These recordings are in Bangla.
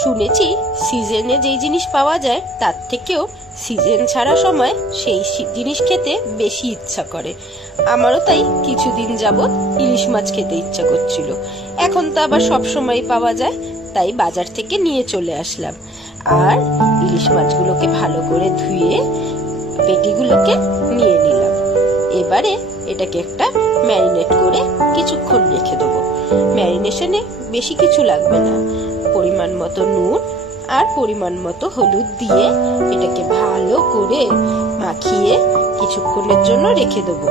শুনেছি সিজনে যেই জিনিস পাওয়া যায়, তার থেকেও সিজন ছাড়া সময় সেই জিনিস খেতে বেশি ইচ্ছা করে। আমারও তাই কিছুদিন যাবৎ ইলিশ মাছ খেতে ইচ্ছা করছিল। এখন তো আবার সব সময় পাওয়া যায়, তাই বাজার থেকে নিয়ে চলে আসলাম। আর ইলিশ মাছগুলোকে ভালো করে ধুয়ে পেটিগুলোকে নিয়ে নিলাম। এবারে এটাকে একটা ম্যারিনেট করে কিছুক্ষণ রেখে দেবো। ম্যারিনেশনে বেশি কিছু লাগবে না। পরিমাণ মতো নুন আর পরিমাণ মতো হলুদ দিয়ে এটাকে ভালো করে মাখিয়ে কিছুক্ষণের জন্য রেখে দেবো।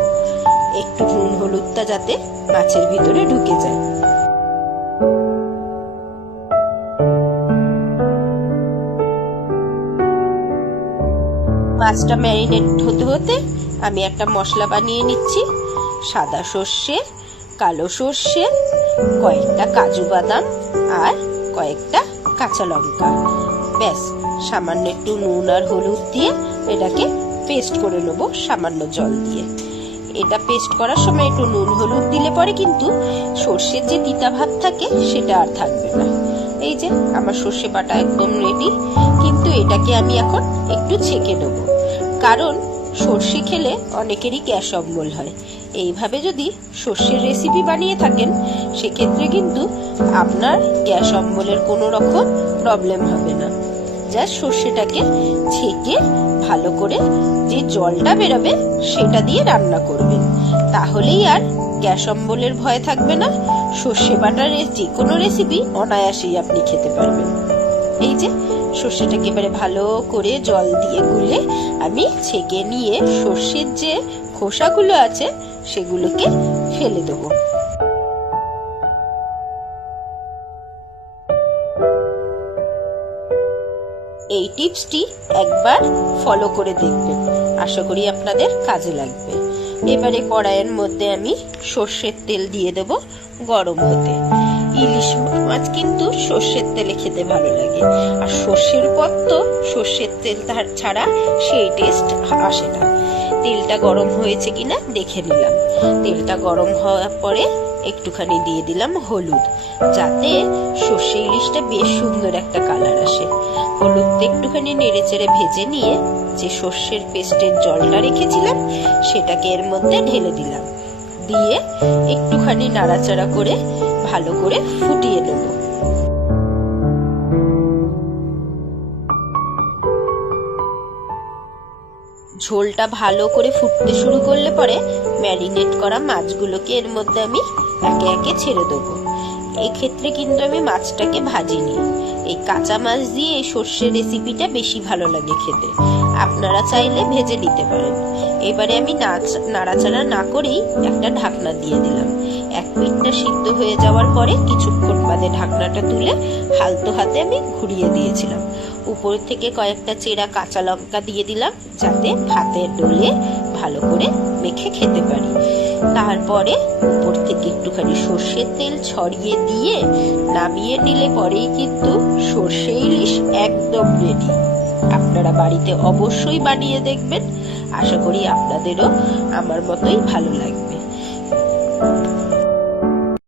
একটু নুন হলুদটা যাতে মাছের ভিতরে ঢুকে যায়। মাছটা ম্যারিনেট হতে হতে আমি একটা মশলা বানিয়ে নিচ্ছি। সাদা সর্ষে, কালো সর্ষে, কয়েকটা কাজু বাদাম আর কয়েকটা কাঁচা লঙ্কা। ব্যাস, সামান্য একটু নুন আর হলুদ দিয়ে এটাকে পেস্ট করে নেব সামান্য জল দিয়ে। এটা পেস্ট করার সময় একটু নুন হলুদ দিলে পরে কিন্তু সর্ষের যে তিতা ভাব থাকে সেটা আর থাকবে না। এই যে, আমার সর্ষে বাটা একদম রেডি কিন্তু এটাকে আমি এখন একটু ছেঁকে নেব। কারণ সর্ষে খেলে অনেকেরই গ্যাস অম্বল হয়। এইভাবে যদি সর্ষের রেসিপি বানিয়ে থাকেন, সেক্ষেত্রে কিন্তু আপনার গ্যাস অম্বলের কোনো রকম প্রবলেম হবে না। জাস্ট সর্ষেটাকে ছেঁকে ভালো করে যে জলটা বেরোবে, সেটা দিয়ে রান্না করবেন। তাহলেই আর গ্যাস অম্বলের ভয় থাকবে না। সর্ষে বাটার যে কোনো রেসিপি অনায়াসেই আপনি খেতে পারবেন। এই যে সর্ষেটাকে এবারে ভালো করে জল দিয়ে গুলে আমি ছেঁকে নিয়ে সর্ষের যে খোসাগুলো আছে সেগুলোকে ফেলে দেবো। এই টিপসটি একবার ফলো করে দেখবেন। আশা করি আপনাদের কাজে লাগবে। এবারে কড়াইয়ের মধ্যে আমি সর্ষের তেল দিয়ে দেব গরম হতে। ইলিশ মাছ কিন্তু সর্ষের তেলে খেতে ভালো লাগে। আর সর্ষের পর তো সর্ষের তেল তার ছাড়া সেই টেস্ট আসে না। তেলটা গরম হয়েছে কিনা দেখে নিলাম। তেলটা গরম হওয়ার পরে একটুখানি দিয়ে দিলাম হলুদ, যাতে সর্ষে ইলিশটা বেশ সুন্দর একটা কালার আসে। হলুদটা একটুখানি নেড়ে চেড়ে ভেজে নিয়ে যে সর্ষের পেস্টের জলটা রেখেছিলাম, সেটাকে এর মধ্যে ঢেলে দিলাম। দিয়ে একটুখানি নাড়াচাড়া করে ভালো করে ফুটিয়ে নেব। ঝোলটা ভালো করে ফুটতে শুরু করলে পরে ম্যারিনেট করা মাছগুলোকে এর মধ্যে আমি একে একে ছেড়ে দেবো। এক্ষেত্রে কিন্তু আমি মাছটাকে ভাজিনি। এই কাঁচা মাছ দিয়ে এই সর্ষের রেসিপিটা বেশি ভালো লাগে খেতে। আপনারা চাইলে ভেজে নিতে পারেন। এবারে আমি নাড়াচাড়া না করেই একটা ঢাকনা দিয়ে দিলাম। এক মিনিটটা সিদ্ধ হয়ে যাওয়ার পরে কিছুক্ষণ বাদে ঢাকনাটা তুলে হালতো হাতে আমি ঘুরিয়ে দিয়েছিলাম। উপর থেকে কয়েকটা চেরা কাঁচা লঙ্কা দিয়ে দিলাম, যাতে ভাতে ডলে ভালো করে মেখে খেতে পারি। তারপরে উপর থেকে একটুখানি সর্ষের তেল ছড়িয়ে দিয়ে নামিয়ে নিলে পরেই কিন্তু সর্ষে ইলিশ একদম রেডি আপনারা বাড়িতে অবশ্যই বানিয়ে দেখবেন। আশা করি আপনাদেরও আমার মতোই ভালো লাগবে।